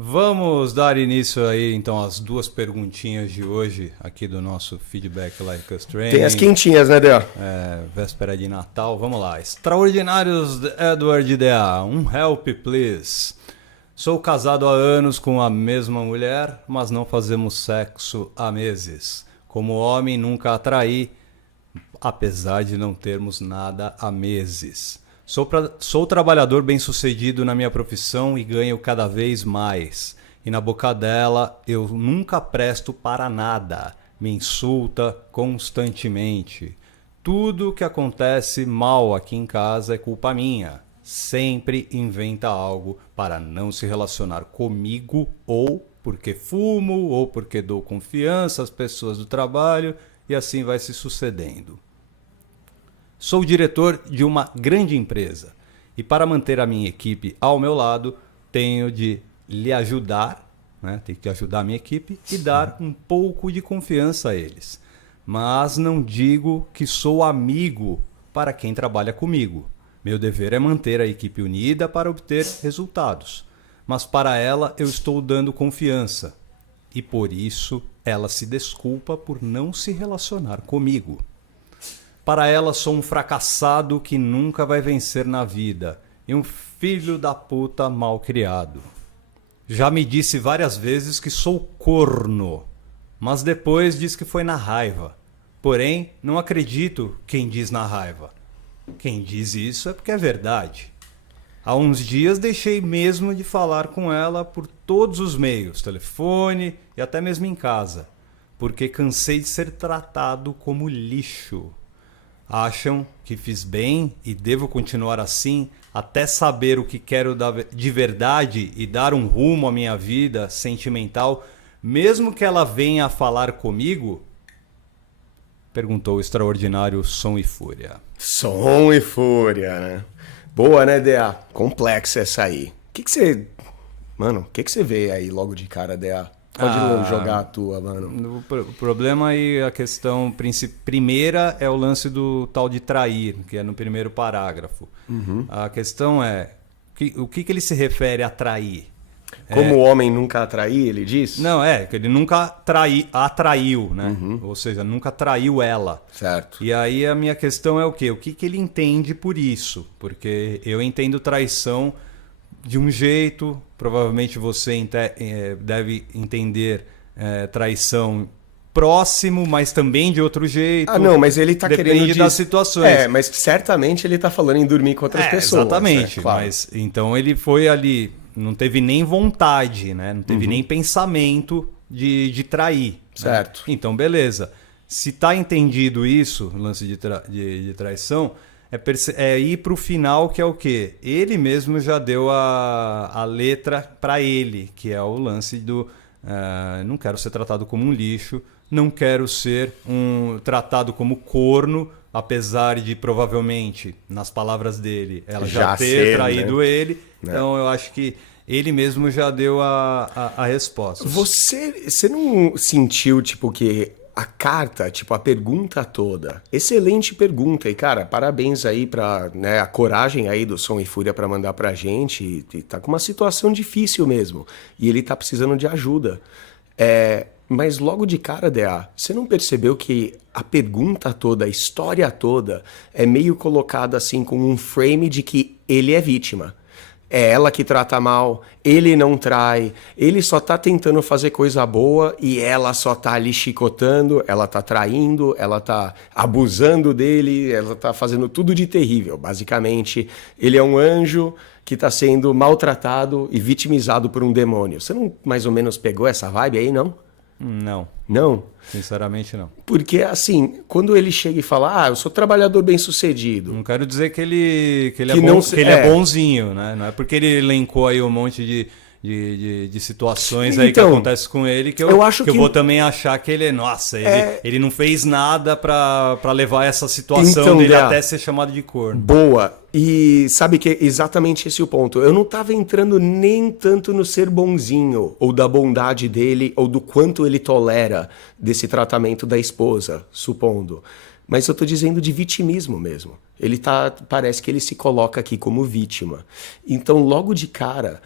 Vamos dar início aí, então, às duas perguntinhas de hoje, aqui do nosso Feedback Like Us Training. Tem as quentinhas, né, Dea? Véspera de Natal, vamos lá. Extraordinários de Edward D.A. Help, please. Sou casado há anos com a mesma mulher, mas não fazemos sexo há meses. Como homem, nunca a traí, apesar de não termos nada há meses. Sou trabalhador bem-sucedido na minha profissão e ganho cada vez mais. E na boca dela eu nunca presto para nada. Me insulta constantemente. Tudo que acontece mal aqui em casa é culpa minha. Sempre inventa algo para não se relacionar comigo, ou porque fumo, ou porque dou confiança às pessoas do trabalho, e assim vai se sucedendo. Sou diretor de uma grande empresa e para manter a minha equipe ao meu lado, tenho de lhe ajudar, né? Tenho que ajudar a minha equipe e dar um pouco de confiança a eles. Mas não digo que sou amigo para quem trabalha comigo. Meu dever é manter a equipe unida para obter resultados. Mas para ela eu estou dando confiança e por isso ela se desculpa por não se relacionar comigo. Para ela sou um fracassado que nunca vai vencer na vida e um filho da puta mal criado. Já me disse várias vezes que sou corno, mas depois diz que foi na raiva. Porém, não acredito quem diz na raiva. Quem diz isso é porque é verdade. Há uns dias deixei mesmo de falar com ela por todos os meios, telefone e até mesmo em casa, porque cansei de ser tratado como lixo. Acham que fiz bem e devo continuar assim até saber o que quero de verdade e dar um rumo à minha vida sentimental, mesmo que ela venha a falar comigo? Perguntou o extraordinário Som e Fúria. Som e Fúria, né? Boa, né, Dea? Complexa essa aí. Mano, o que você vê aí logo de cara, Dea? Pode jogar a tua, mano. O problema aí, a questão primeira é o lance do tal de trair, que é no primeiro parágrafo. Uhum. A questão é, o que ele se refere a trair? Como o homem nunca atrair, ele diz? Não, que ele nunca atraiu, né? Uhum. Ou seja, nunca traiu ela. Certo. E aí a minha questão é o quê? O que ele entende por isso? Porque eu entendo traição de um jeito, provavelmente você deve entender traição próximo, mas também de outro jeito. Ah, não, mas ele tá querendo... Depende das situações. Mas certamente ele tá falando em dormir com outras pessoas. Exatamente, claro. Mas então ele foi ali, não teve nem vontade, né? Não teve nem pensamento de trair. Certo. Né? Então, beleza. Se tá entendido isso, o lance de traição... É ir para o final, que é o quê? Ele mesmo já deu a letra para ele, que é o lance do não quero ser tratado como um lixo, não quero ser tratado como corno, apesar de provavelmente, nas palavras dele, ela já ter traído, né? Ele. Então eu acho que ele mesmo já deu a resposta. Você não sentiu, tipo, que... A carta, tipo, a pergunta toda. Excelente pergunta. E, cara, parabéns aí pra, né, a coragem aí do Som e Fúria pra mandar pra gente. E tá com uma situação difícil mesmo. E ele tá precisando de ajuda. Mas logo de cara, Dea, você não percebeu que a pergunta toda, a história toda, é meio colocada assim com um frame de que ele é vítima? É ela que trata mal, ele não trai, ele só tá tentando fazer coisa boa e ela só tá ali chicotando, ela tá traindo, ela tá abusando dele, ela tá fazendo tudo de terrível. Basicamente, ele é um anjo que tá sendo maltratado e vitimizado por um demônio. Você não mais ou menos pegou essa vibe aí, não? Não. Não? Sinceramente, não. Porque, assim, quando ele chega e fala, eu sou trabalhador bem-sucedido... Não quero dizer que ele é bonzinho, né? Não é porque ele elencou aí um monte de situações aí que acontecem com ele que eu vou também achar que ele, ele não fez nada pra levar essa situação dele até ser chamado de corno. Boa. E sabe que é exatamente esse o ponto. Eu não tava entrando nem tanto no ser bonzinho, ou da bondade dele, ou do quanto ele tolera desse tratamento da esposa, supondo. Mas eu tô dizendo de vitimismo mesmo. Parece que ele se coloca aqui como vítima. Então, logo de cara...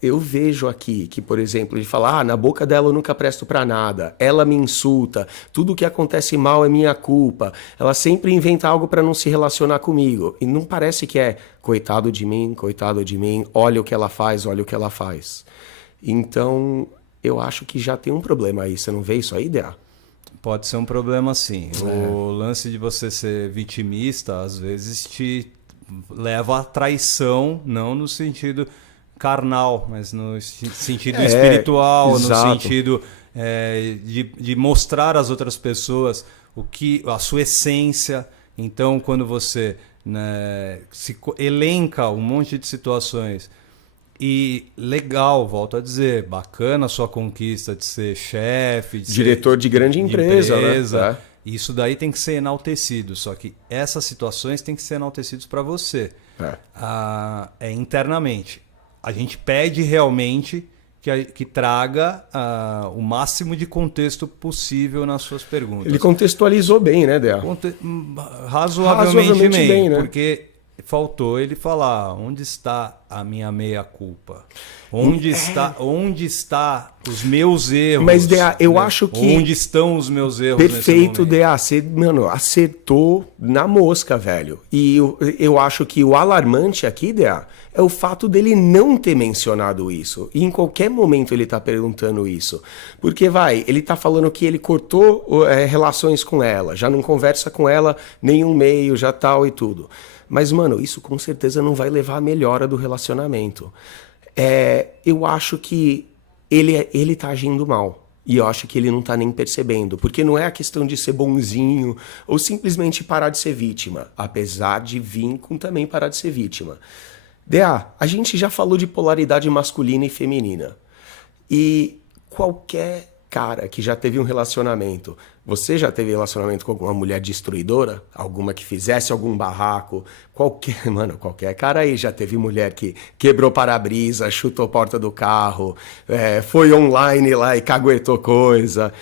Eu vejo aqui que, por exemplo, ele fala, na boca dela eu nunca presto pra nada, ela me insulta, tudo que acontece mal é minha culpa, ela sempre inventa algo pra não se relacionar comigo. E não parece que é coitado de mim, olha o que ela faz, olha o que ela faz. Então, eu acho que já tem um problema aí, você não vê isso aí, Dea? Pode ser um problema, sim. O lance de você ser vitimista, às vezes, te leva à traição, não no sentido carnal, mas no sentido espiritual, exato. no sentido de mostrar às outras pessoas a sua essência. Então, quando você, né, elenca um monte de situações e legal, volto a dizer, bacana a sua conquista de ser chefe, diretor de grande empresa, né? Isso daí tem que ser enaltecido, só que essas situações têm que ser enaltecidas para você. Internamente. A gente pede realmente que traga o máximo de contexto possível nas suas perguntas. Ele contextualizou bem, né, Dea? Razoavelmente bem, né? Porque faltou ele falar onde está a minha meia-culpa. Onde está os meus erros? Mas, Dea, eu acho que... Onde estão os meus erros? Perfeito, Dea. Você, acertou na mosca, velho. E eu acho que o alarmante aqui, Dea, é o fato dele não ter mencionado isso. E em qualquer momento ele tá perguntando isso. Porque, ele tá falando que ele cortou relações com ela, já não conversa com ela nenhum meio, já tal e tudo. Mas, mano, isso com certeza não vai levar à melhora do relacionamento. Eu acho que ele tá agindo mal. E eu acho que ele não tá nem percebendo. Porque não é a questão de ser bonzinho ou simplesmente parar de ser vítima. Apesar de vir com também parar de ser vítima. Dea, a gente já falou de polaridade masculina e feminina. E qualquer cara que já teve um relacionamento... Você já teve relacionamento com alguma mulher destruidora? Alguma que fizesse algum barraco? Qualquer cara aí já teve mulher que quebrou para-brisa, chutou a porta do carro, foi online lá e caguetou coisa,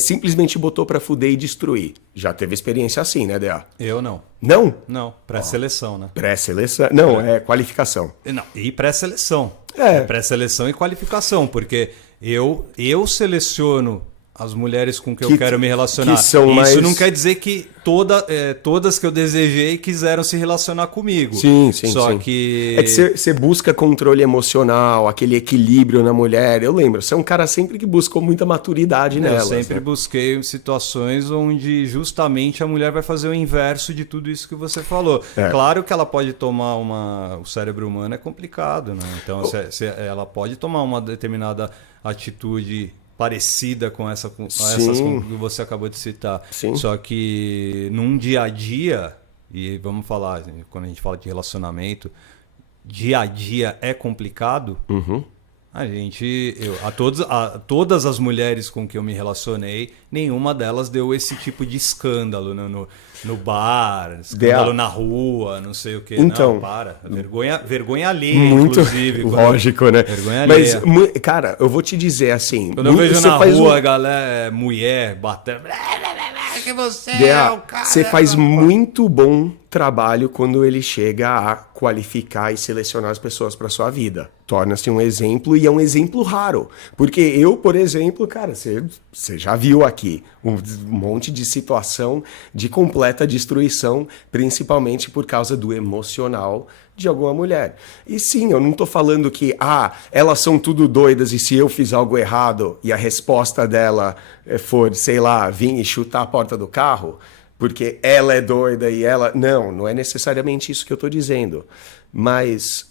simplesmente botou pra fuder e destruir. Já teve experiência assim, né, Dea? Eu não. Não? Não, pré-seleção, né? Pré-seleção? Não, é qualificação. Não, e pré-seleção. Pré-seleção e qualificação, porque eu seleciono as mulheres com que eu quero me relacionar. Isso não quer dizer que todas que eu desejei quiseram se relacionar comigo. Sim. Que... É que você busca controle emocional, aquele equilíbrio na mulher. Eu lembro, você é um cara sempre que buscou muita maturidade nelas. Eu sempre busquei situações onde justamente a mulher vai fazer o inverso de tudo isso que você falou. Claro que ela pode tomar o cérebro humano é complicado, né? Então ela pode tomar uma determinada atitude parecida com essas que você acabou de citar. Sim. Só que num dia a dia, e vamos falar, quando a gente fala de relacionamento, dia a dia é complicado. Todas as mulheres com que eu me relacionei, nenhuma delas deu esse tipo de escândalo no bar, escândalo na rua, não sei o que. Então, não, para. Vergonha alheia, muito inclusive. Lógico, né? Vergonha alheia. Mas, cara, eu vou te dizer assim... Quando eu vejo na rua a galera, mulher, batendo... Que você é o cara... Você faz muito bom trabalho quando ele chega a qualificar e selecionar as pessoas para sua vida. Torna-se um exemplo e é um exemplo raro. Porque eu, por exemplo, cara, você já viu aqui um monte de situação de completa destruição, principalmente por causa do emocional de alguma mulher. E sim, eu não tô falando que, elas são tudo doidas e se eu fiz algo errado e a resposta dela for, sei lá, vir e chutar a porta do carro, porque ela é doida e ela... Não é necessariamente isso que eu tô dizendo. Mas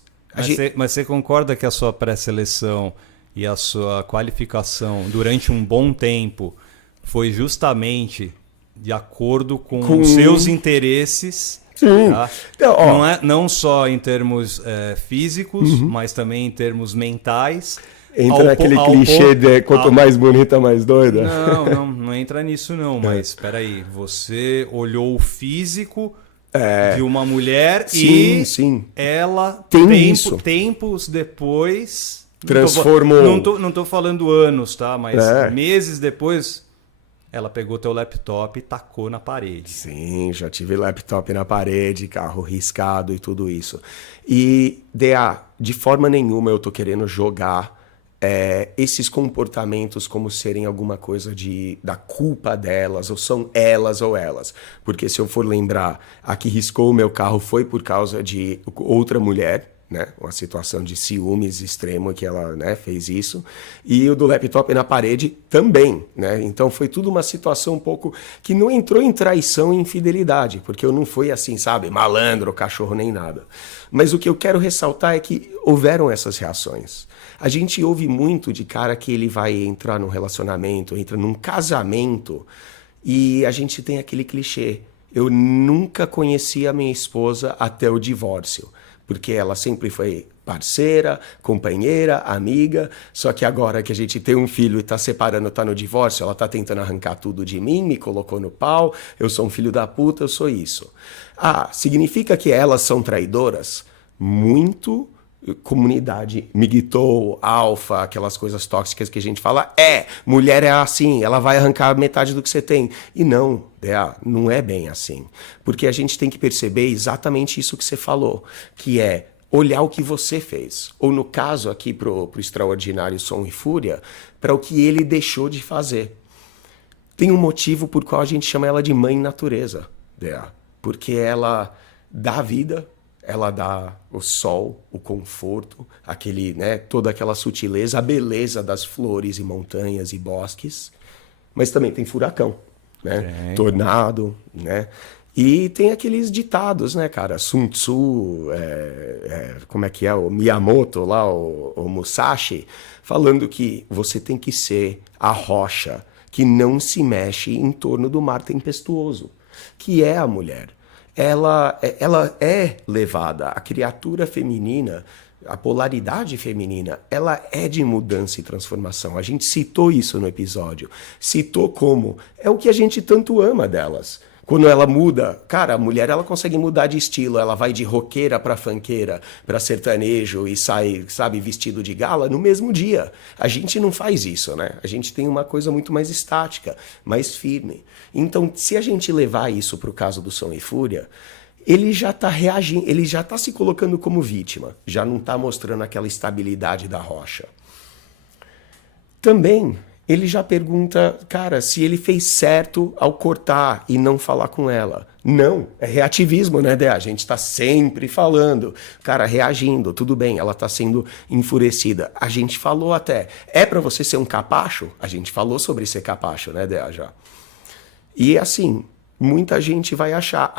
você concorda que a sua pré-seleção e a sua qualificação durante um bom tempo foi justamente de acordo com os seus interesses? Sim. Tá? Então, não só em termos físicos, mas também em termos mentais. Entra naquele clichê de quanto mais bonita, mais doida? Não entra nisso não, mas espera aí, você olhou o físico de uma mulher ela, tempos depois... Transformou... Não tô falando anos, tá? Mas meses depois... ela pegou teu laptop e tacou na parede. Sim, já tive laptop na parede, carro riscado e tudo isso. E, DA, de forma nenhuma eu tô querendo jogar esses comportamentos como serem alguma coisa da culpa delas, ou são elas ou elas. Porque se eu for lembrar, a que riscou o meu carro foi por causa de outra mulher, né? Uma situação de ciúmes extremo que ela, né, fez isso. E o do laptop na parede também, né? Então foi tudo uma situação um pouco que não entrou em traição e infidelidade, porque eu não fui assim, sabe, malandro, cachorro nem nada. Mas o que eu quero ressaltar é que houveram essas reações. A gente ouve muito de cara que ele vai entrar num relacionamento, entra num casamento, e a gente tem aquele clichê. Eu nunca conheci a minha esposa até o divórcio, porque ela sempre foi parceira, companheira, amiga, só que agora que a gente tem um filho e tá separando, tá no divórcio, ela tá tentando arrancar tudo de mim, me colocou no pau, eu sou um filho da puta, eu sou isso. Ah, significa que elas são traidoras? Muito. Comunidade migtou, alfa, aquelas coisas tóxicas que a gente fala, mulher é assim, ela vai arrancar metade do que você tem. E não, não é bem assim. Porque a gente tem que perceber exatamente isso que você falou, que é olhar o que você fez. Ou no caso aqui pro Extraordinário Som e Fúria, para o que ele deixou de fazer. Tem um motivo por qual a gente chama ela de mãe natureza, porque ela dá vida, ela dá o sol, o conforto, aquele, né, toda aquela sutileza, a beleza das flores e montanhas e bosques. Mas também tem furacão, né? Tornado, né? E tem aqueles ditados, né, cara? Sun Tzu, como é que é? O Miyamoto lá, o Musashi, falando que você tem que ser a rocha que não se mexe em torno do mar tempestuoso, que é a mulher. Ela é levada, a criatura feminina, a polaridade feminina, ela é de mudança e transformação. A gente citou isso no episódio. Citou como é o que a gente tanto ama delas. Quando ela muda, cara, a mulher ela consegue mudar de estilo, ela vai de roqueira para funkeira, para sertanejo e sai, sabe, vestido de gala no mesmo dia. A gente não faz isso, né? A gente tem uma coisa muito mais estática, mais firme. Então, se a gente levar isso para o caso do Som e Fúria, ele já está reagindo, ele já está se colocando como vítima, já não está mostrando aquela estabilidade da rocha. Também ele já pergunta, cara, se ele fez certo ao cortar e não falar com ela. Não, é reativismo, né, Dé? A gente está sempre falando, cara, reagindo, tudo bem, ela está sendo enfurecida. A gente falou até, é para você ser um capacho? A gente falou sobre ser capacho, né, Dé, já. E assim, muita gente vai achar,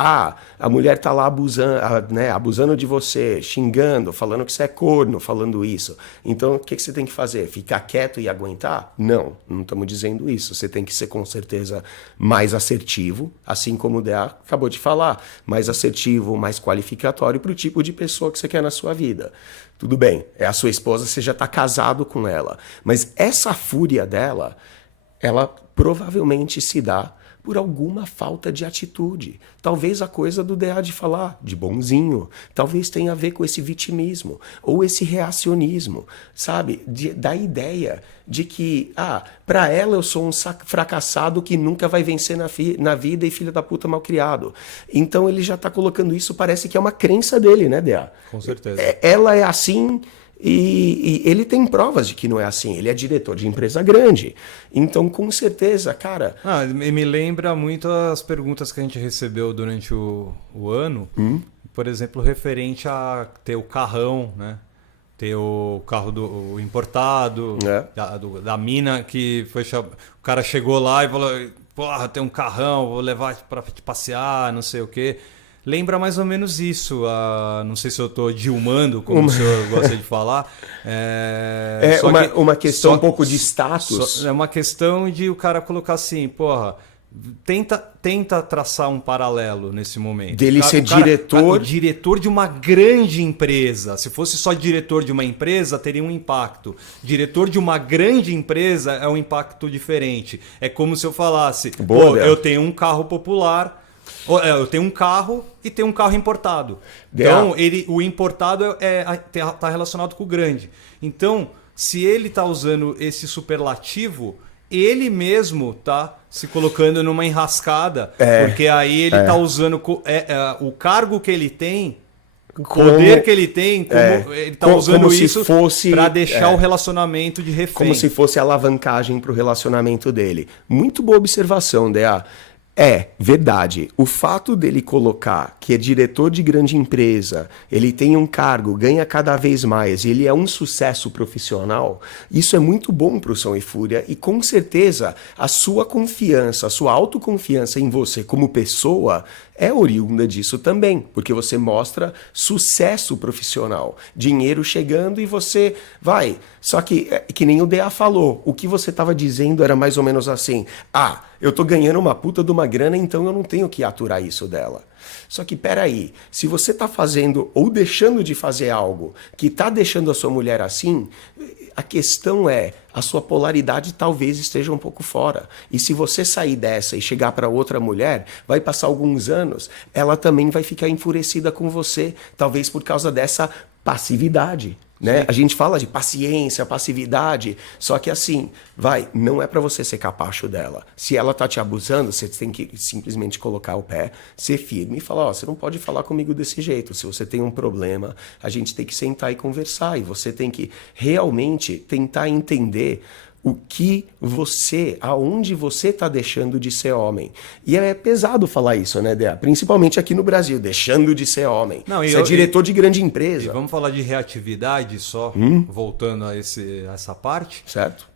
a mulher tá lá abusando, né, abusando de você, xingando, falando que você é corno, falando isso. Então, o que você tem que fazer? Ficar quieto e aguentar? Não estamos dizendo isso. Você tem que ser, com certeza, mais assertivo, assim como o Dea acabou de falar, mais assertivo, mais qualificatório para o tipo de pessoa que você quer na sua vida. Tudo bem, é a sua esposa, você já está casado com ela. Mas essa fúria dela, ela provavelmente se dá por alguma falta de atitude. Talvez a coisa do DA de falar, de bonzinho, talvez tenha a ver com esse vitimismo, ou esse reacionismo, sabe? Da ideia de que, para ela eu sou um fracassado que nunca vai vencer na vida e filho da puta mal criado. Então ele já está colocando isso, parece que é uma crença dele, né, DA? Com certeza. Ela é assim. E ele tem provas de que não é assim. Ele é diretor de empresa grande. Então, com certeza, cara... me lembra muito as perguntas que a gente recebeu durante o ano. Por exemplo, referente a ter o carrão, né? Ter o carro do importado, da mina que foi... O cara chegou lá e falou, porra, tem um carrão, vou levar pra te passear, não sei o quê. Lembra mais ou menos isso. Não sei se eu estou dilmando, como o senhor gosta de falar. Uma questão um pouco de status. É uma questão de o cara colocar assim, porra, tenta traçar um paralelo nesse momento. Dele ser diretor... diretor de uma grande empresa. Se fosse só diretor de uma empresa, teria um impacto. Diretor de uma grande empresa é um impacto diferente. É como se eu falasse, eu tenho um carro popular... Eu tenho um carro e tenho um carro importado. Então, o importado está relacionado com o grande. Então, se ele está usando esse superlativo, ele mesmo tá se colocando numa enrascada, porque aí ele tá usando o cargo que ele tem, o poder que ele tem, ele tá usando isso para deixar o relacionamento de refém. Como se fosse alavancagem para o relacionamento dele. Muito boa observação, Dea. É verdade. O fato dele colocar que é diretor de grande empresa, ele tem um cargo, ganha cada vez mais, ele é um sucesso profissional, isso é muito bom para o Som e Fúria e com certeza a sua confiança, a sua autoconfiança em você como pessoa é oriunda disso também, porque você mostra sucesso profissional, dinheiro chegando e você vai. Só que nem o DA falou, o que você estava dizendo era mais ou menos assim, eu tô ganhando uma puta de uma grana, então eu não tenho que aturar isso dela. Só que peraí, se você tá fazendo ou deixando de fazer algo que tá deixando a sua mulher assim, a questão é, a sua polaridade talvez esteja um pouco fora. E se você sair dessa e chegar para outra mulher, vai passar alguns anos, ela também vai ficar enfurecida com você, talvez por causa dessa passividade. Né? A gente fala de paciência, passividade, só que assim, não é para você ser capacho dela. Se ela tá te abusando, você tem que simplesmente colocar o pé, ser firme e falar, você não pode falar comigo desse jeito. Se você tem um problema, a gente tem que sentar e conversar e você tem que realmente tentar entender aonde você está deixando de ser homem. E é pesado falar isso, né, Dea? Principalmente aqui no Brasil, deixando de ser homem. Você é diretor de grande empresa. E vamos falar de reatividade só, voltando a essa parte. Certo.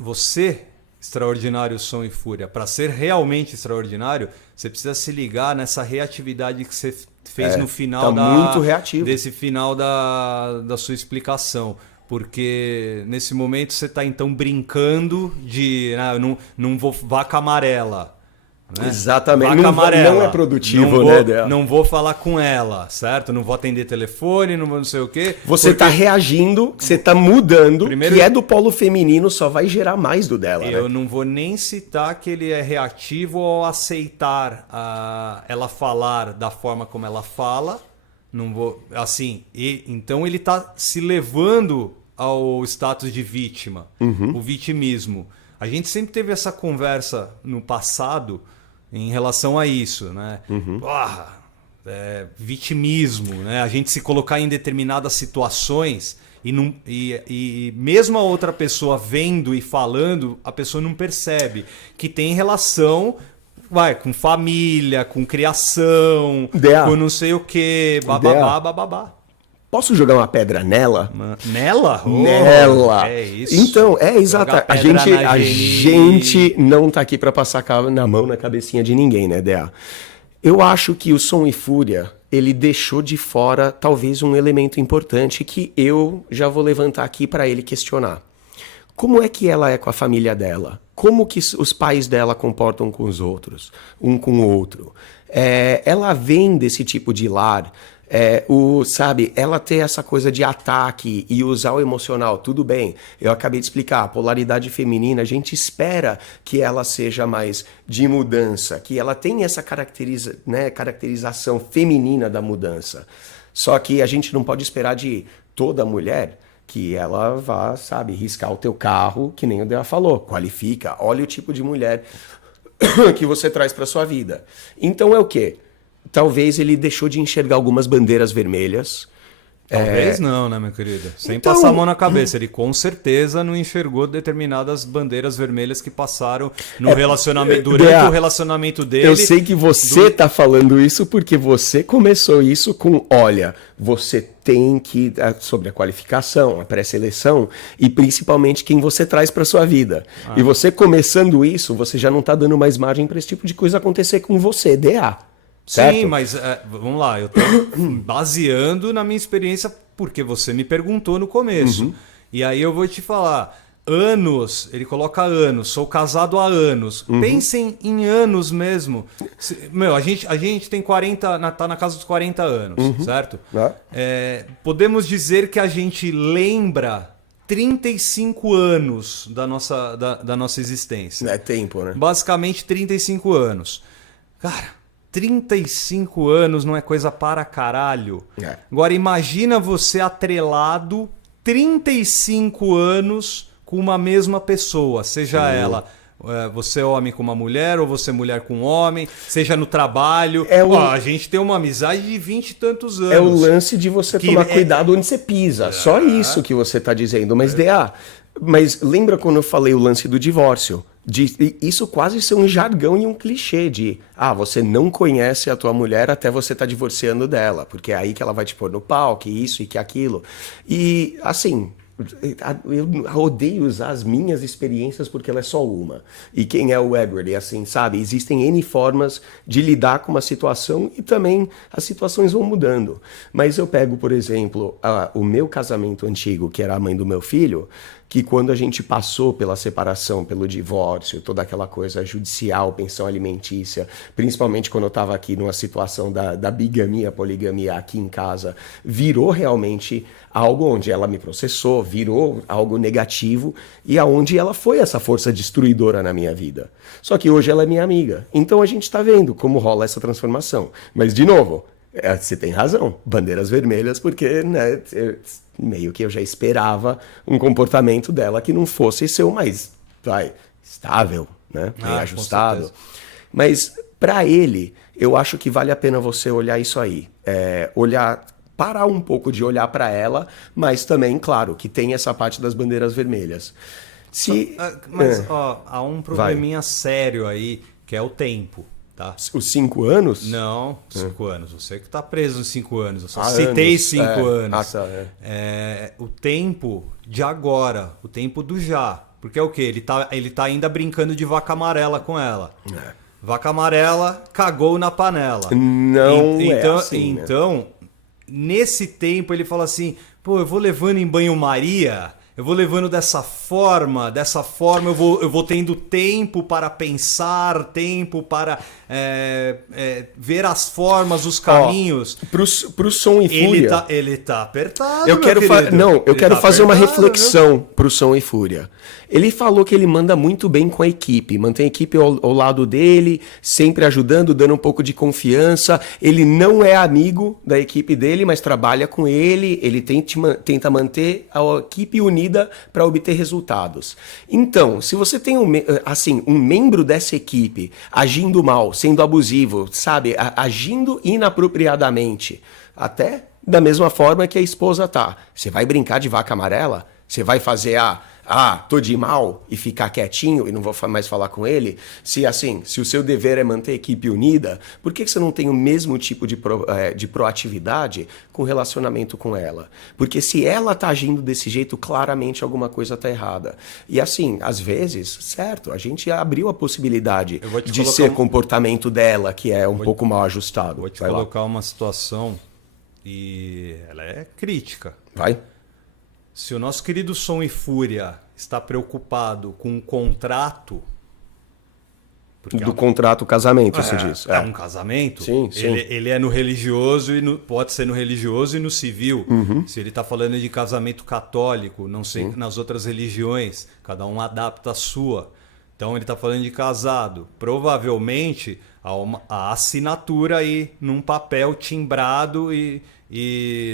Você, extraordinário Som e Fúria, para ser realmente extraordinário, você precisa se ligar nessa reatividade que você fez no final muito reativo. Desse final da sua explicação. Porque nesse momento você está então brincando de não vou vaca amarela. Né? Exatamente. Vaca amarela. Não é produtivo, né, Dea? Não vou falar com ela, certo? Não vou atender telefone, não vou não sei o quê. Você está reagindo, você está mudando, que é do polo feminino, só vai gerar mais do dela. Eu não vou nem citar que ele é reativo ao aceitar ela falar da forma como ela fala. Não vou, assim, então ele está se levando ao status de vítima, o vitimismo. A gente sempre teve essa conversa no passado em relação a isso, né? Vitimismo, né? A gente se colocar em determinadas situações e mesmo a outra pessoa vendo e falando, a pessoa não percebe que tem relação com família, com criação, com não sei o que, bababá. Posso jogar uma pedra nela? Nela? Nela. É isso. Então, exato. A gente não tá aqui para passar na mão na cabecinha de ninguém, né, Dea? Eu acho que o Som e Fúria, ele deixou de fora talvez um elemento importante que eu já vou levantar aqui para ele questionar. Como é que ela é com a família dela? Como que os pais dela comportam com os outros, um com o outro? Ela vem desse tipo de lar, ela ter essa coisa de ataque e usar o emocional, tudo bem. Eu acabei de explicar, a polaridade feminina, a gente espera que ela seja mais de mudança, que ela tenha essa caracterização feminina da mudança. Só que a gente não pode esperar de toda mulher que ela vá, riscar o teu carro, que nem o Dea falou, qualifica, olha o tipo de mulher que você traz para sua vida. Então é o quê? Talvez ele deixou de enxergar algumas bandeiras vermelhas. Talvez não, né, meu querido? Sem passar a mão na cabeça. Ele com certeza não enxergou determinadas bandeiras vermelhas que passaram no relacionamento, durante o relacionamento dele. Eu sei que você tá falando isso porque você começou isso com, olha, você tem que, sobre a qualificação, a pré-seleção e principalmente quem você traz para sua vida. E você começando isso, você já não tá dando mais margem para esse tipo de coisa acontecer com você, DA. Certo? Sim, mas vamos lá, eu estou baseando na minha experiência porque você me perguntou no começo. E aí eu vou te falar, anos, ele coloca anos, sou casado há anos. Pensem em anos mesmo. A gente tem 40, tá na casa dos 40 anos, certo? Podemos dizer que a gente lembra 35 anos da nossa existência. É tempo, né? Basicamente 35 anos. Cara, 35 anos não é coisa para caralho. Agora imagina você atrelado 35 anos com uma mesma pessoa, seja ela você homem com uma mulher ou você mulher com um homem, seja no trabalho. A gente tem uma amizade de 20 e tantos anos. É o lance de você tomar cuidado onde você pisa. Só isso que você está dizendo. Mas, mas lembra quando eu falei o lance do divórcio? Isso quase ser um jargão e um clichê de você não conhece a tua mulher até você tá divorciando dela, porque é aí que ela vai te pôr no pau, que isso e que aquilo. E assim, eu odeio usar as minhas experiências porque ela é só uma. E quem é o Edward? E assim, sabe? Existem N formas de lidar com uma situação e também as situações vão mudando. Mas eu pego, por exemplo, o meu casamento antigo, que era a mãe do meu filho, que quando a gente passou pela separação, pelo divórcio, toda aquela coisa judicial, pensão alimentícia, principalmente quando eu estava aqui numa situação da bigamia, poligamia aqui em casa, virou realmente algo onde ela me processou, virou algo negativo e aonde ela foi essa força destruidora na minha vida. Só que hoje ela é minha amiga. Então a gente está vendo como rola essa transformação. Mas, de novo, você tem razão, bandeiras vermelhas, porque meio que eu já esperava um comportamento dela que não fosse ser o mais estável, né? Bem ajustado. Mas para ele, eu acho que vale a pena você olhar isso aí. Parar um pouco de olhar para ela, mas também, claro, que tem essa parte das bandeiras vermelhas. Há um probleminha sério aí, que é o tempo. Tá. Os 5 anos? Não, 5 anos. Você que está preso nos 5 anos. Eu só citei 5 anos. O tempo de agora, o tempo do já. Porque é o quê? Ele tá ainda brincando de vaca amarela com ela. Vaca amarela cagou na panela. Então, nesse tempo ele fala assim, eu vou levando em banho-maria, eu vou levando dessa forma eu vou tendo tempo para pensar, tempo para ver as formas, os caminhos. Pro Som e Fúria. Ele tá apertado, eu quero fazer uma reflexão pro Som e Fúria. Ele falou que ele manda muito bem com a equipe, mantém a equipe ao lado dele, sempre ajudando, dando um pouco de confiança. Ele não é amigo da equipe dele, mas trabalha com ele, ele tenta manter a equipe unida para obter resultados. Então, se você tem um membro dessa equipe agindo mal, sendo abusivo, sabe, agindo inapropriadamente, até da mesma forma que a esposa tá, você vai brincar de vaca amarela? Você vai fazer tô de mal e ficar quietinho e não vou mais falar com ele? Se o seu dever é manter a equipe unida, por que você não tem o mesmo tipo de proatividade com o relacionamento com ela? Porque se ela tá agindo desse jeito, claramente alguma coisa tá errada. E assim, às vezes, certo, a gente abriu a possibilidade de ser comportamento dela, que é um pouco mal ajustado. Vou te colocar uma situação e ela é crítica. Vai. Se o nosso querido Som e Fúria está preocupado com um contrato... Do contrato casamento, você diz. É um casamento. Sim. Ele é no religioso e pode ser no religioso e no civil. Uhum. Se ele está falando de casamento católico, não sei nas outras religiões, cada um adapta a sua. Então ele está falando de casado. Provavelmente a assinatura aí num papel timbrado e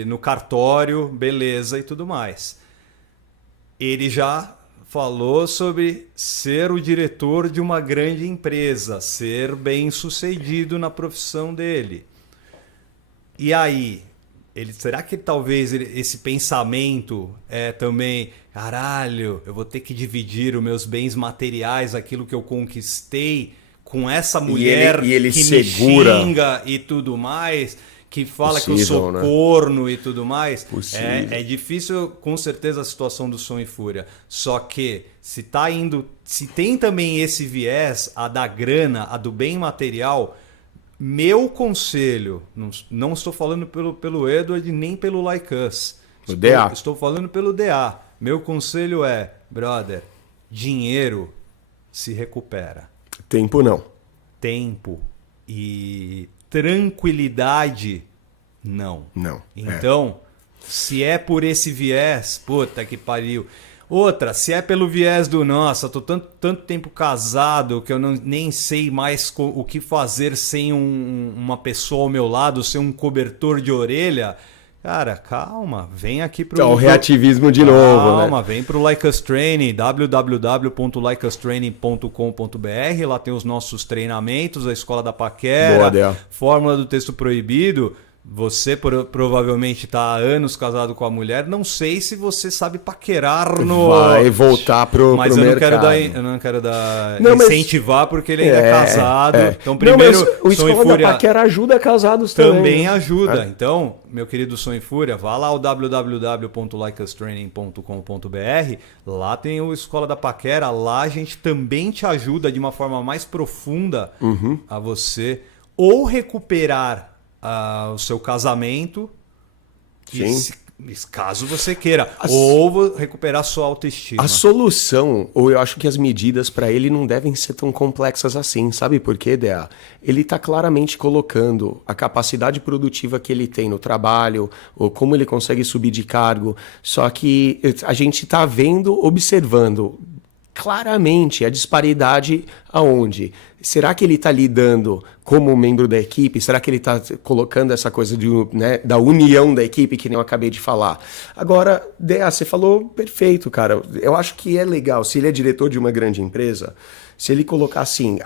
no cartório, beleza e tudo mais. Ele já falou sobre ser o diretor de uma grande empresa, ser bem sucedido na profissão dele. E aí, será que talvez esse pensamento é também, caralho, eu vou ter que dividir os meus bens materiais, aquilo que eu conquistei, com essa mulher e ele que segura... me xinga e tudo mais... que fala que eu sou corno e tudo mais. É difícil, com certeza, a situação do Som e Fúria. Só que se tem também esse viés, a da grana, a do bem material, meu conselho, não estou falando pelo Edward nem pelo Like Us. Estou falando pelo DA. Meu conselho é, brother, dinheiro se recupera. Tempo não. Tempo e... tranquilidade, não. Então, se é por esse viés, puta que pariu. Outra, se é pelo viés do, nossa, tô tanto tempo casado que eu nem sei mais o que fazer sem uma pessoa ao meu lado, sem um cobertor de orelha, Cara, calma, vem aqui pro... Então, o reativismo de novo, né? Calma, vem pro Like Us Training, www.likeustraining.com.br, lá tem os nossos treinamentos, a Escola da Paquera, Boa, Fórmula do Texto Proibido. Você provavelmente está há anos casado com a mulher. Não sei se você sabe paquerar no... Vai voltar pro mas mercado. Eu não quero dar incentivar porque ele ainda é casado. Então, primeiro, o Som e Escola Fúria da Paquera ajuda casados também. também ajuda. Então, meu querido Som e Fúria, vá lá ao www.likeustraining.com.br. Lá tem o Escola da Paquera. Lá a gente também te ajuda de uma forma mais profunda a você ou recuperar o seu casamento, caso você queira, ou recuperar sua autoestima. A solução, ou eu acho que as medidas para ele não devem ser tão complexas assim, sabe por quê, DA? Ele está claramente colocando a capacidade produtiva que ele tem no trabalho, ou como ele consegue subir de cargo, só que a gente está observando claramente a disparidade aonde? Será que ele está lidando como membro da equipe? Será que ele está colocando essa coisa da união da equipe, que nem eu acabei de falar? Agora, DA, você falou perfeito, cara. Eu acho que é legal, se ele é diretor de uma grande empresa, se ele colocar assim,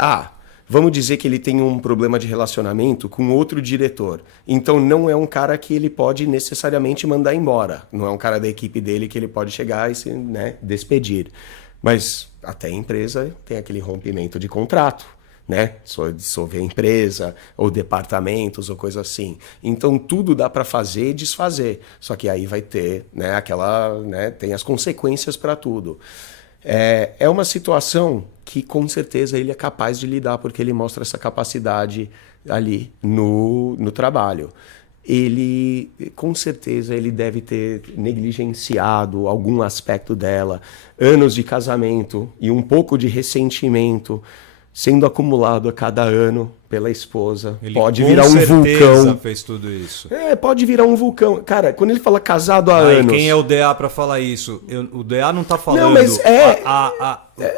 vamos dizer que ele tem um problema de relacionamento com outro diretor. Então não é um cara que ele pode necessariamente mandar embora. Não é um cara da equipe dele que ele pode chegar e se despedir. Mas até a empresa tem aquele rompimento de contrato, né? Dissolver a empresa, ou departamentos, ou coisa assim. Então tudo dá para fazer e desfazer. Só que aí vai ter, tem as consequências para tudo. É uma situação que com certeza ele é capaz de lidar, porque ele mostra essa capacidade ali no trabalho. Ele, com certeza, ele deve ter negligenciado algum aspecto dela, anos de casamento e um pouco de ressentimento sendo acumulado a cada ano pela esposa. Ele pode virar um vulcão. Fez tudo isso. Pode virar um vulcão. Cara, quando ele fala casado há anos... Quem é o DA para falar isso? O DA não está falando... Não, mas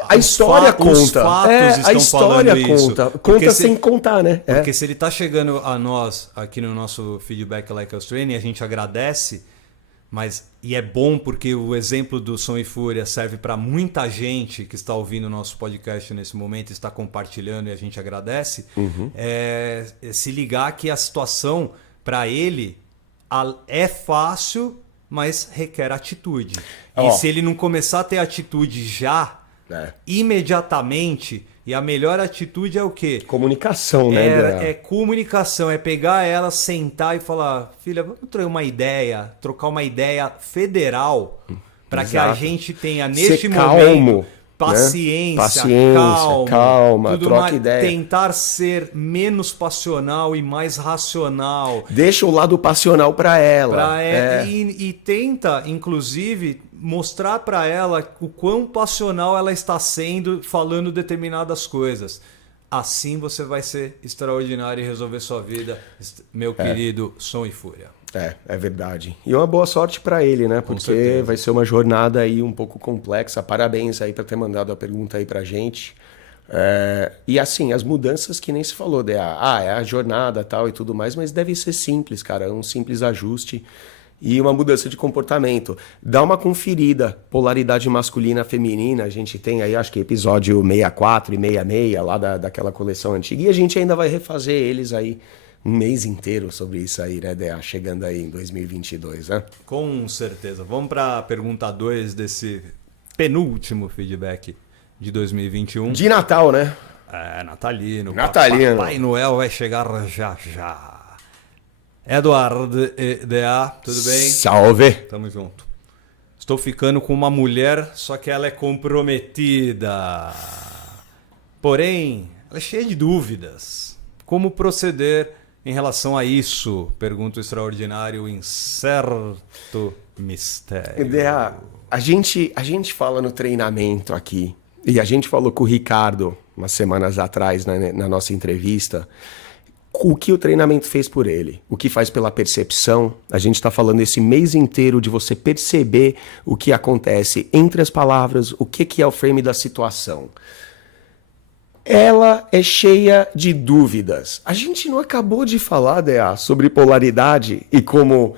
a história conta. Os fatos estão a história falando conta. isso. Conta sem contar, né? Porque se ele está chegando a nós aqui no nosso feedback Like Us Training, a gente agradece, e é bom porque o exemplo do Som e Fúria serve para muita gente que está ouvindo o nosso podcast nesse momento, está compartilhando e a gente agradece. Se ligar que a situação para ele é fácil, mas requer atitude. E se ele não começar a ter atitude imediatamente, e a melhor atitude é o quê? Comunicação, né? É comunicação, é pegar ela, sentar e falar, filha, vamos trocar uma ideia federal para que a gente tenha neste momento paciência, calma, troca ideia. Tentar ser menos passional e mais racional. Deixa o lado passional para ela. E tenta, inclusive, mostrar para ela o quão passional ela está sendo falando determinadas coisas. Assim você vai ser extraordinário e resolver sua vida, meu querido Som e Fúria. É verdade. E uma boa sorte para ele, né? Porque vai ser uma jornada aí um pouco complexa. Parabéns aí para ter mandado a pergunta aí pra gente. E assim, as mudanças que nem se falou, é a jornada tal e tudo mais, mas deve ser simples, cara. Um simples ajuste e uma mudança de comportamento. Dá uma conferida, polaridade masculina feminina. A gente tem aí, acho que episódio 64 e 66 lá daquela coleção antiga. E a gente ainda vai refazer eles aí um mês inteiro sobre isso aí, né, DA? Chegando aí em 2022, né? Com certeza. Vamos para a pergunta 2 desse penúltimo feedback de 2021. De Natal, né? Natalino. Natalino. Papai Noel vai chegar já já. Eduardo DA, tudo bem? Salve! Tamo junto. Estou ficando com uma mulher, só que ela é comprometida. Porém, ela é cheia de dúvidas. Como proceder em relação a isso? Pergunta o extraordinário incerto mistério. DA, a gente fala no treinamento aqui, e a gente falou com o Ricardo umas semanas atrás na nossa entrevista, o que o treinamento fez por ele, o que faz pela percepção. A gente está falando esse mês inteiro de você perceber o que acontece entre as palavras, o que é o frame da situação. Ela é cheia de dúvidas. A gente não acabou de falar, DA, sobre polaridade e como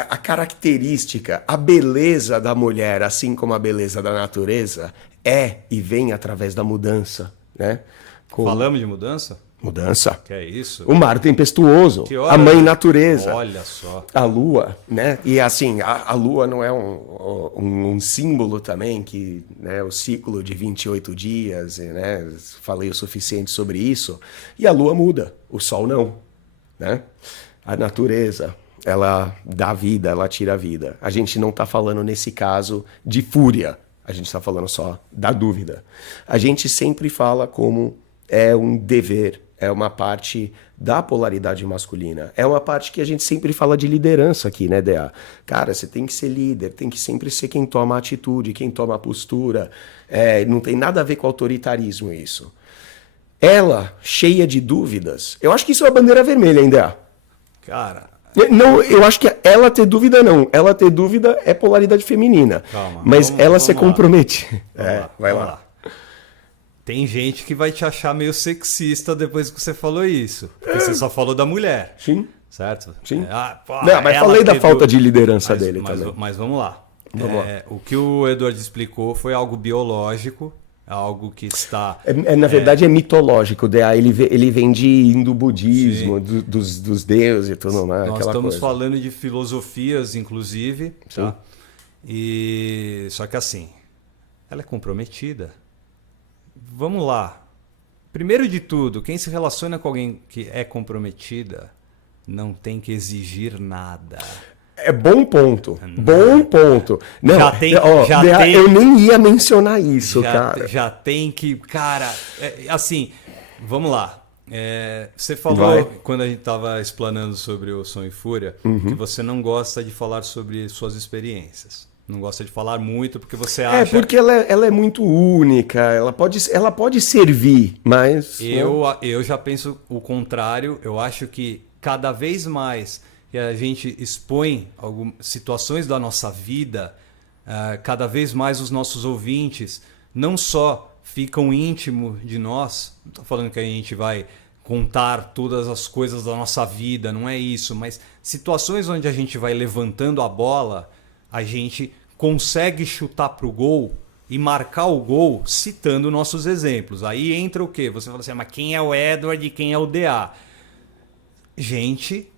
a característica, a beleza da mulher, assim como a beleza da natureza, é e vem através da mudança, né? Falamos de mudança? Mudança. Que é isso? O mar tempestuoso, Que hora, a mãe né? natureza. Olha só. A lua, né? E assim, a lua não é um símbolo também que, né, o ciclo de 28 dias, né? Falei o suficiente sobre isso. E a lua muda, o sol não, né? A natureza, ela dá vida, ela tira a vida. A gente não está falando nesse caso de fúria, a gente está falando só da dúvida. A gente sempre fala como é um dever, é uma parte da polaridade masculina. É uma parte que a gente sempre fala de liderança aqui, né, DA? Cara, você tem que ser líder, tem que sempre ser quem toma a atitude, quem toma a postura. Não tem nada a ver com autoritarismo isso. Ela, cheia de dúvidas, eu acho que isso é a bandeira vermelha, hein, DA? Cara... Não, eu acho que ela ter dúvida não. Ela ter dúvida é polaridade feminina. Calma, mas ela ser lá. compromete. Vai lá. Tem gente que vai te achar meio sexista depois que você falou isso. Porque você só falou da mulher. Sim. Certo? Sim. Não, mas falei da falta de liderança dele também. Mas vamos lá. Vamos lá. O que o Edward explicou foi algo biológico, algo que está... Na verdade é mitológico. Ele vem de indo-budismo, dos deuses e tudo mais. Nós aquela estamos coisa. falando de filosofias, inclusive. Sim. Tá? Só que assim, ela é comprometida. Vamos lá. Primeiro de tudo, quem se relaciona com alguém que é comprometida não tem que exigir nada. É bom ponto. Bom ponto. Não, eu nem ia mencionar isso, cara. Já tem que... Cara, assim, vamos lá. Você falou, quando a gente estava explanando sobre o Som e Fúria, que você não gosta de falar sobre suas experiências. Não gosta de falar muito porque você acha... porque ela é muito única, ela pode servir, mas... Eu já penso o contrário. Eu acho que cada vez mais que a gente expõe algumas situações da nossa vida, cada vez mais os nossos ouvintes não só ficam íntimos de nós, não estou falando que a gente vai contar todas as coisas da nossa vida, não é isso, mas situações onde a gente vai levantando a bola, a gente consegue chutar para o gol e marcar o gol citando nossos exemplos. Aí entra o quê? Você fala assim, mas quem é o Edward e quem é o DA? Gente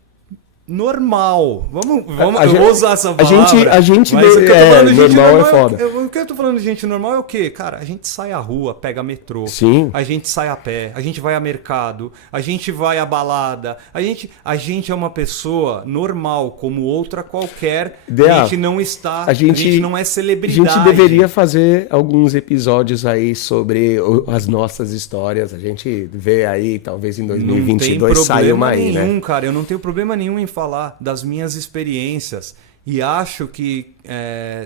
normal. Eu vou usar essa palavra. A gente mas o que eu tô falando de gente normal é foda. O que eu tô falando de gente normal é o quê? Cara, a gente sai à rua, pega metrô. Sim. A gente sai a pé, a gente vai a mercado, a gente vai à balada. A gente é uma pessoa normal, como outra qualquer. A gente não está... A gente não é celebridade. A gente deveria fazer alguns episódios aí sobre as nossas histórias. A gente vê aí, talvez em 2022 saia uma aí, né? Nenhum, cara. Eu não tenho problema nenhum em falar das minhas experiências e acho que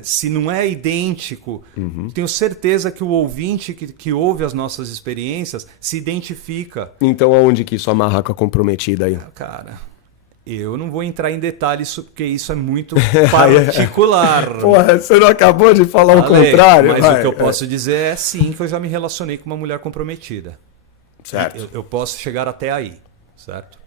se não é idêntico, tenho certeza que o ouvinte que ouve as nossas experiências se identifica. Então aonde que isso amarra com a comprometida aí? Cara, eu não vou entrar em detalhes porque isso é muito particular. Porra, você não acabou de falar o contrário? Mas o que eu posso dizer é sim que eu já me relacionei com uma mulher comprometida. Certo. Eu posso chegar até aí, certo?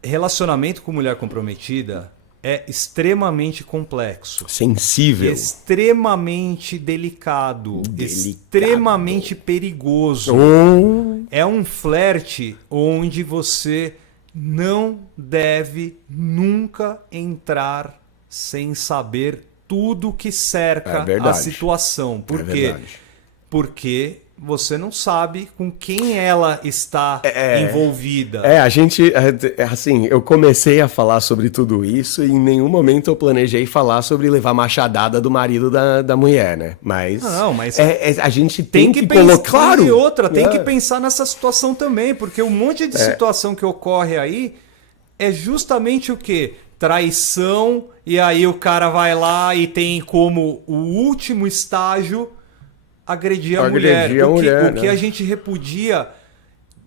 Relacionamento com mulher comprometida é extremamente complexo. Sensível. Extremamente delicado. Extremamente perigoso. É um flerte onde você não deve nunca entrar sem saber tudo que cerca a situação. Por quê? Porque você não sabe com quem ela está envolvida. A gente, assim, eu comecei a falar sobre tudo isso e em nenhum momento eu planejei falar sobre levar machadada do marido da mulher, né? Mas, a gente tem que colocar... Claro! E outra, tem que pensar nessa situação também, porque um monte de situação que ocorre aí é justamente o quê? Traição, e aí o cara vai lá e tem como o último estágio... agredir a mulher. O que a gente repudia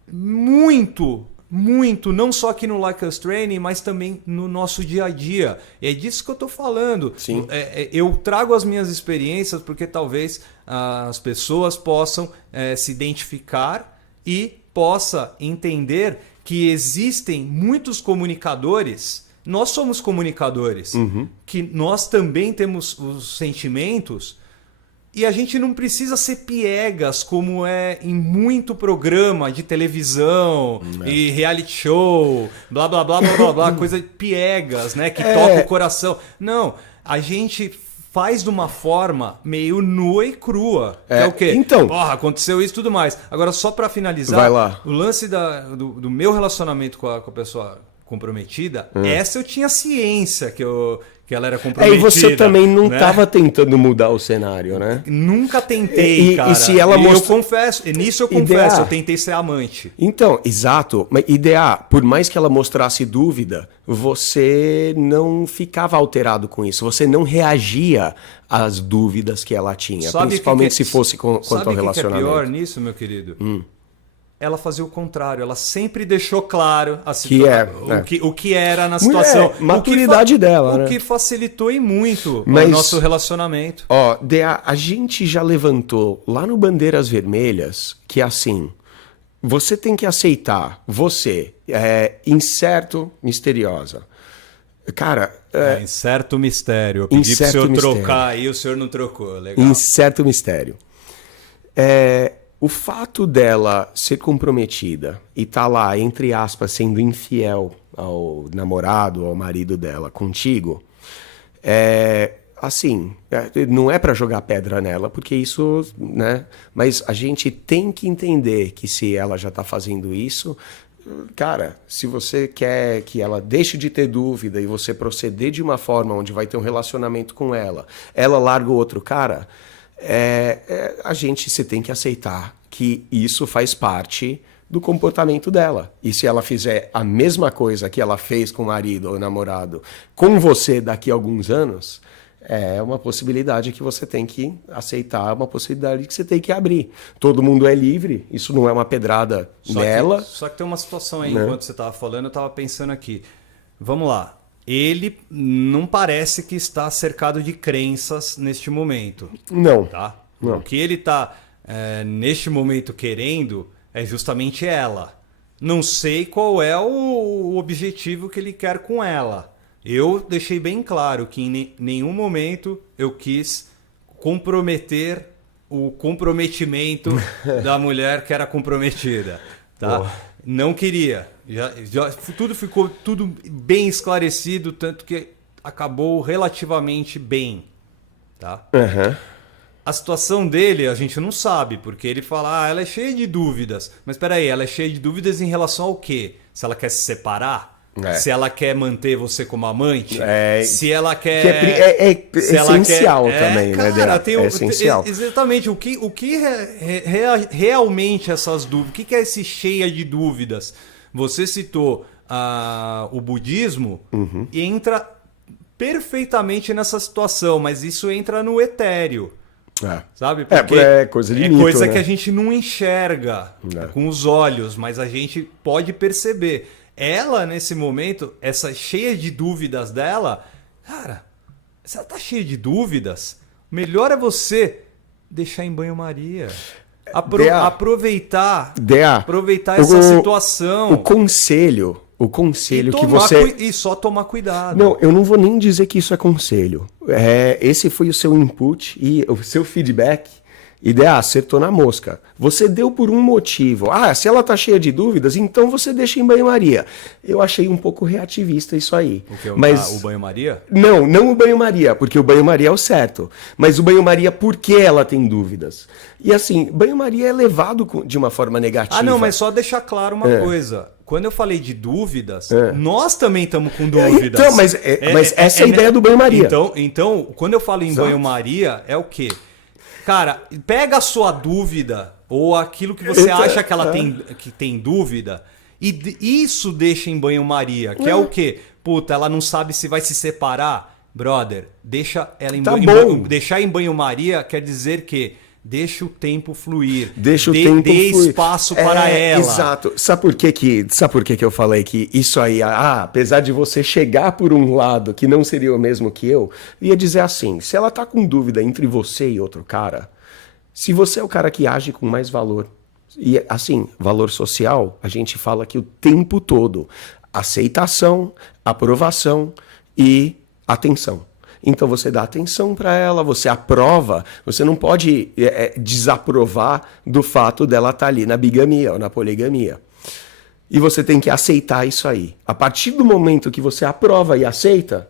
muito, não só aqui no Like Us Training, mas também no nosso dia a dia. E é disso que eu estou falando. Sim. Eu trago as minhas experiências porque talvez as pessoas possam se identificar e possa entender que existem muitos comunicadores nós somos comunicadores, que nós também temos os sentimentos e a gente não precisa ser piegas como é em muito programa de televisão e reality show, blá, blá, blá, blá, blá, blá, coisa piegas, né? Que toca o coração. Não, a gente faz de uma forma meio nua e crua. Que é o quê? Então, porra, aconteceu isso e tudo mais. Agora, só pra finalizar, vai lá. o lance do meu relacionamento com a pessoa comprometida, essa eu tinha ciência que ela era comprometida. E você também não né? estava tentando mudar o cenário, né? Nunca tentei, cara. E se ela eu confesso, nisso eu confesso, eu tentei ser amante. Então, exato. Mas ideia, por mais que ela mostrasse dúvida, você não ficava alterado com isso. Você não reagia às dúvidas que ela tinha. Sabe principalmente se fosse quanto ao relacionamento. Sabe o que é pior nisso, meu querido? Ela fazia o contrário. Ela sempre deixou claro o que era na situação. Maturidade dela, né? O que facilitou e muito Mas, o nosso relacionamento. Ó, a gente já levantou lá no Bandeiras Vermelhas que assim, você tem que aceitar, você é incerto, misteriosa. Cara... Incerto mistério. Eu pedi pro senhor trocar aí, o senhor não trocou. Legal. Incerto mistério. O fato dela ser comprometida e tá lá, entre aspas, sendo infiel ao namorado, ao marido dela, contigo, não é pra jogar pedra nela, porque isso, né? Mas a gente tem que entender que se ela já tá fazendo isso, cara, se você quer que ela deixe de ter dúvida e você proceder de uma forma onde vai ter um relacionamento com ela larga o outro cara... você tem que aceitar que isso faz parte do comportamento dela. E se ela fizer a mesma coisa que ela fez com o marido ou namorado com você daqui a alguns anos, é uma possibilidade que você tem que aceitar, uma possibilidade que você tem que abrir. Todo mundo é livre, isso não é uma pedrada nela. Só que tem uma situação aí, enquanto você estava falando, eu estava pensando aqui. Vamos lá. Ele não parece que está cercado de crenças neste momento. Não. Tá? Não. O que ele está, neste momento, querendo é justamente ela. Não sei qual é o objetivo que ele quer com ela. Eu deixei bem claro que em nenhum momento eu quis comprometer o comprometimento da mulher que era comprometida. Tá? Não queria. Tudo ficou bem esclarecido, tanto que acabou relativamente bem. Tá? A situação dele a gente não sabe, porque ele fala, ela é cheia de dúvidas. Mas peraí, ela é cheia de dúvidas em relação ao quê? Se ela quer se separar? Se ela quer manter você como amante? Se ela quer... É essencial também, cara, né? É essencial. Exatamente. O que realmente essas dúvidas? O que é esse cheia de dúvidas? Você citou o budismo e entra perfeitamente nessa situação, mas isso entra no etéreo. Sabe? Porque é coisa de mito, coisa né? que a gente não enxerga com os olhos, mas a gente pode perceber. Ela, nesse momento, essa cheia de dúvidas dela, cara, se ela tá cheia de dúvidas, melhor é você deixar em banho-maria. Aproveitar essa situação. O conselho que você... E só tomar cuidado. Não, eu não vou nem dizer que isso é conselho. Esse foi o seu input e o seu feedback. Acertou na mosca. Você deu por um motivo. Se ela tá cheia de dúvidas, então você deixa em banho-maria. Eu achei um pouco reativista isso aí. O banho-maria? Não o banho-maria, porque o banho-maria é o certo. Mas o banho-maria, por que ela tem dúvidas? E assim, banho-maria é levado de uma forma negativa. Não, mas só deixar claro uma coisa. Quando eu falei de dúvidas, nós também estamos com dúvidas. Então, mas essa é a ideia do banho-maria. Então, quando eu falo em banho-maria, é o quê? Cara, pega a sua dúvida ou aquilo que você acha que ela tem dúvida e isso deixa em banho-maria, que é o quê? Puta, ela não sabe se vai se separar. Brother, deixa ela deixar em banho-maria quer dizer que deixa o tempo fluir. Dê espaço para ela. Exato. Sabe por que eu falei que isso aí, apesar de você chegar por um lado que não seria o mesmo que eu, ia dizer assim, se ela tá com dúvida entre você e outro cara, se você é o cara que age com mais valor, e assim, valor social, a gente fala que o tempo todo, aceitação, aprovação e atenção. Então você dá atenção para ela, você aprova, você não pode desaprovar do fato dela estar ali na bigamia ou na poligamia. E você tem que aceitar isso aí. A partir do momento que você aprova e aceita,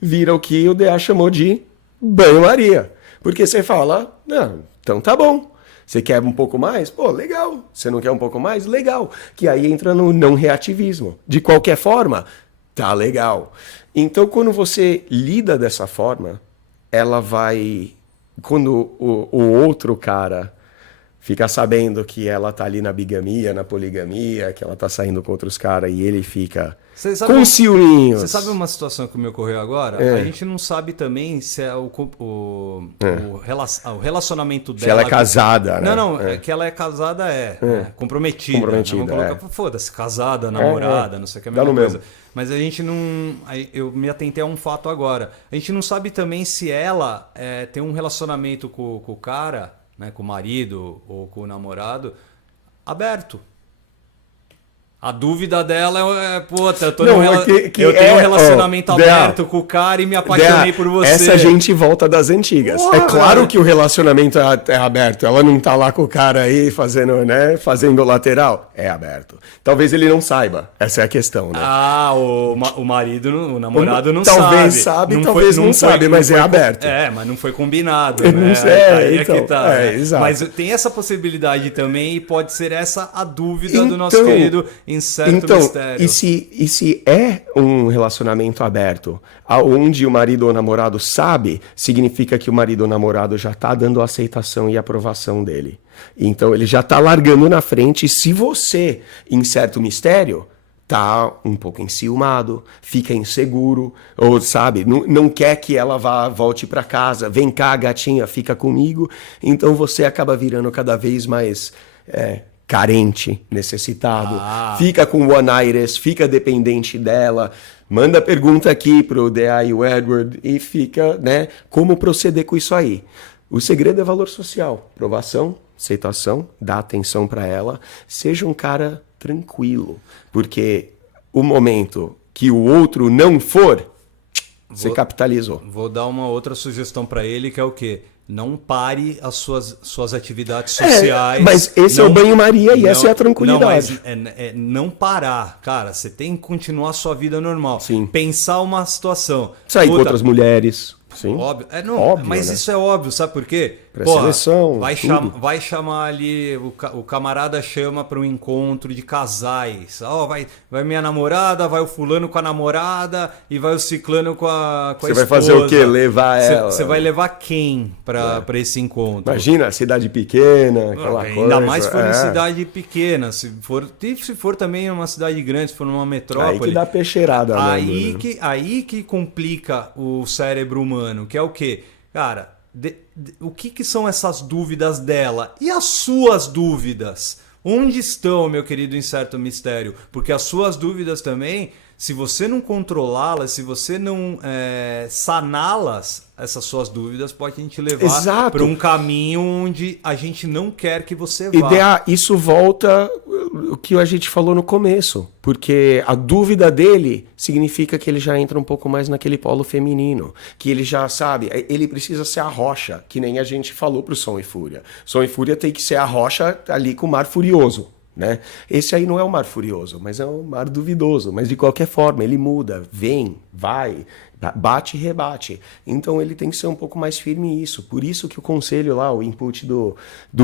vira o que o DA chamou de banho-maria. Porque você fala, não, então tá bom. Você quer um pouco mais? Pô, legal. Você não quer um pouco mais? Legal. Que aí entra no não reativismo. De qualquer forma, tá legal. Então, quando você lida dessa forma, ela vai... Quando o outro cara fica sabendo que ela tá ali na bigamia, na poligamia, que ela tá saindo com outros caras e ele fica com ciúminhos. Você sabe uma situação que me ocorreu agora? A gente não sabe também se é o relacionamento dela... Se ela é casada, né? Não, que ela é casada comprometida. Comprometida, né? Vamos colocar, foda-se, casada, namorada, não sei o que, é a mesma coisa. Mesmo. Mas a gente não... Eu me atentei a um fato agora. A gente não sabe também se ela tem um relacionamento com o cara, né, com o marido ou com o namorado, aberto. A dúvida dela é, puta, eu tenho um relacionamento aberto com o cara e me apaixonei por você. Essa gente volta das antigas. É claro que o relacionamento é aberto. Ela não tá lá com o cara aí fazendo lateral. É aberto. Talvez ele não saiba. Essa é a questão, né? O marido, o namorado não sabe. Talvez sabe, talvez não sabe, mas é aberto. Mas não foi combinado. Não sei, então. Exato. Mas tem essa possibilidade também e pode ser essa a dúvida do nosso querido Incerto Mistério. E se é um relacionamento aberto, onde o marido ou namorado sabe, significa que o marido ou namorado já está dando a aceitação e aprovação dele. Então ele já está largando na frente. E se você, Incerto Mistério, tá um pouco enciumado, fica inseguro, ou sabe, não quer que ela volte para casa, vem cá, gatinha, fica comigo, então você acaba virando cada vez mais... carente, necessitado, fica com one-itis, fica dependente dela, manda pergunta aqui pro DA e o Edward e fica, né, como proceder com isso aí. O segredo é valor social, aprovação, aceitação, dá atenção para ela, seja um cara tranquilo, porque o momento que o outro não for, você capitalizou. Vou dar uma outra sugestão para ele, que é o quê? Não pare as suas atividades sociais. Mas esse é o banho-maria e essa é a tranquilidade. Não, mas não parar. Cara, você tem que continuar a sua vida normal. Sim. Pensar uma situação. Sair com outras mulheres. Sim. Óbvio. Óbvio, mas né? Isso é óbvio, sabe por quê? Pré-seleção, vai chamar ali, o camarada chama para um encontro de casais. Vai minha namorada, vai o fulano com a namorada e vai o ciclano com a esposa. Você vai fazer o quê? Levar ela? Você vai levar quem para esse encontro? Imagina, cidade pequena, aquela coisa. Ainda mais se for em cidade pequena. Se for também uma cidade grande, se for numa metrópole. Aí que dá peixeirada. Aí que complica o cérebro humano, que é o quê? Cara... o que são essas dúvidas dela? E as suas dúvidas? Onde estão, meu querido Incerto Mistério? Porque as suas dúvidas também, se você não controlá-las, se você não saná-las, essas suas dúvidas podem te levar para um caminho onde a gente não quer que você vá. Isso volta o que a gente falou no começo, porque a dúvida dele significa que ele já entra um pouco mais naquele polo feminino, que ele já sabe, ele precisa ser a rocha, que nem a gente falou pro Som e Fúria. Som e Fúria tem que ser a rocha ali com o mar furioso. Né? Esse aí não é o mar furioso, mas é um mar duvidoso. Mas de qualquer forma, ele muda, vem, vai, bate e rebate. Então ele tem que ser um pouco mais firme nisso. Por isso que o conselho lá, o input do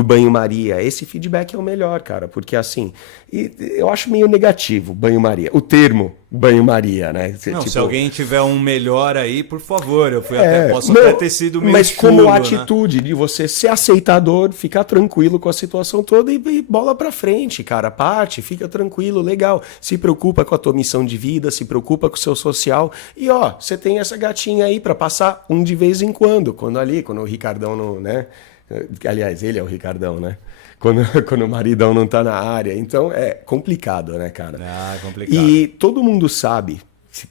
banho-maria, esse feedback é o melhor, cara. Porque assim, eu acho meio negativo banho-maria. O termo banho-maria, né? Se alguém tiver um melhor aí, por favor. Posso até ter sido meio mas chulo, como atitude de você ser aceitador, ficar tranquilo com a situação toda e bola pra frente, cara. Parte, fica tranquilo, legal. Se preocupa com a tua missão de vida, se preocupa com o seu social. E você tem essa gatinha aí pra passar de vez em quando. Quando o Ricardão não, né? Aliás, ele é o Ricardão, né? Quando o maridão não tá na área. Então é complicado, né, cara? É complicado. E todo mundo sabe,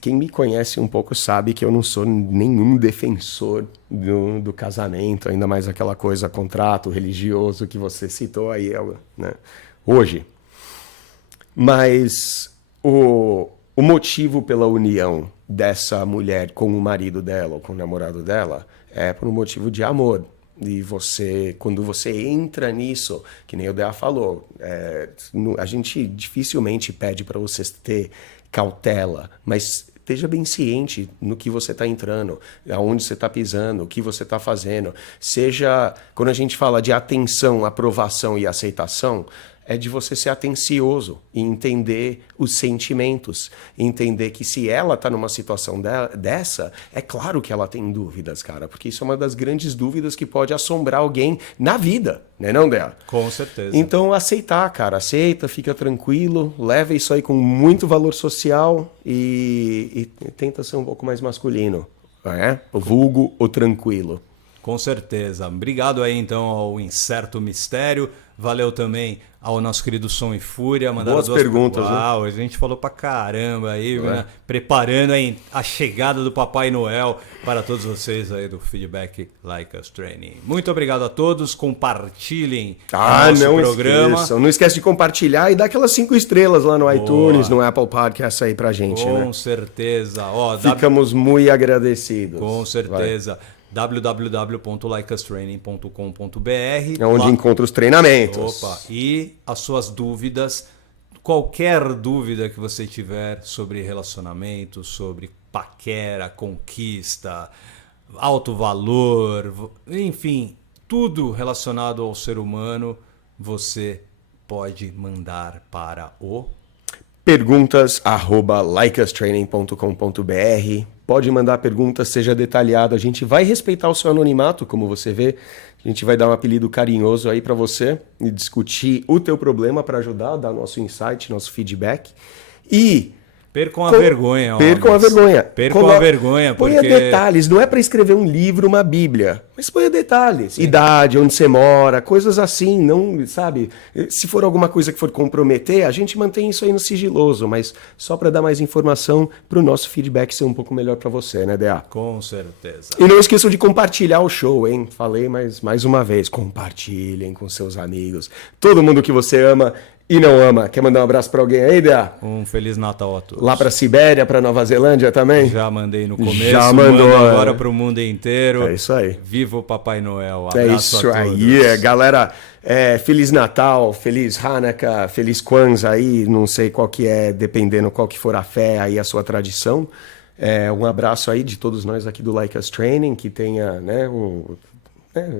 quem me conhece um pouco sabe que eu não sou nenhum defensor do casamento, ainda mais aquela coisa, contrato religioso que você citou aí, né, hoje. Mas o motivo pela união dessa mulher com o marido dela ou com o namorado dela é por um motivo de amor. E você, quando você entra nisso, que nem o Dea falou, a gente dificilmente pede para você ter cautela, mas esteja bem ciente no que você está entrando, aonde você está pisando, o que você está fazendo. Seja, quando a gente fala de atenção, aprovação e aceitação, é de você ser atencioso e entender os sentimentos. Entender que se ela está numa situação dessa, é claro que ela tem dúvidas, cara. Porque isso é uma das grandes dúvidas que pode assombrar alguém na vida, né não, Dea? Com certeza. Então, aceitar, cara. Aceita, fica tranquilo, leva isso aí com muito valor social e tenta ser um pouco mais masculino. O vulgo, o tranquilo. Com certeza. Obrigado aí, então, ao Incerto Mistério. Valeu também ao nosso querido Som e Fúria. Boas perguntas, né? Uau, a gente falou pra caramba aí, né? Preparando a chegada do Papai Noel para todos vocês aí do Feedback Like Us Training. Muito obrigado a todos. Compartilhem o nosso programa. Esqueçam. Não esquece de compartilhar e dar aquelas 5 estrelas lá no iTunes, no Apple Podcast aí pra gente, né? Com certeza. Ficamos muito agradecidos. Com certeza. www.likeustraining.com.br É onde encontra os treinamentos. E as suas dúvidas, qualquer dúvida que você tiver sobre relacionamento, sobre paquera, conquista, alto valor, enfim, tudo relacionado ao ser humano, você pode mandar para o perguntas@likeustraining.com.br. Pode mandar perguntas, seja detalhado. A gente vai respeitar o seu anonimato, como você vê. A gente vai dar um apelido carinhoso aí para você e discutir o teu problema para ajudar, dar nosso insight, nosso feedback. E percam a vergonha. Percam a vergonha. Percam a vergonha, porque... Ponha detalhes. Não é para escrever um livro, uma bíblia. Mas ponha detalhes. Sim. Idade, onde você mora, coisas assim. Não, sabe? Se for alguma coisa que for comprometer, a gente mantém isso aí no sigiloso. Mas só para dar mais informação para o nosso feedback ser um pouco melhor para você, né, Dea? Com certeza. E não esqueçam de compartilhar o show, hein? Falei mais uma vez. Compartilhem com seus amigos. Todo mundo que você ama e não ama. Quer mandar um abraço para alguém aí, Dea? Um Feliz Natal a todos. Lá para Sibéria, para Nova Zelândia também? Já mandei no começo. Já mandou. Agora para o mundo inteiro. É isso aí. Viva o Papai Noel. Abraço a todos. É isso aí. Galera, Feliz Natal, Feliz Hanukkah, Feliz Kwanzaa aí. Não sei qual que é, dependendo qual que for a fé aí, a sua tradição. Um abraço aí de todos nós aqui do Like Us Training. Que tenha, né,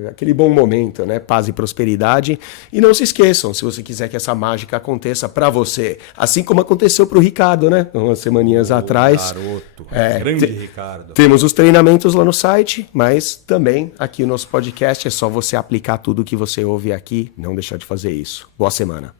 aquele bom momento, né? Paz e prosperidade. E não se esqueçam, se você quiser que essa mágica aconteça para você, assim como aconteceu para o Ricardo, né? Umas semaninhas atrás. Garoto, grande Ricardo. Temos os treinamentos lá no site, mas também aqui o nosso podcast é só você aplicar tudo que você ouve aqui, não deixar de fazer isso. Boa semana.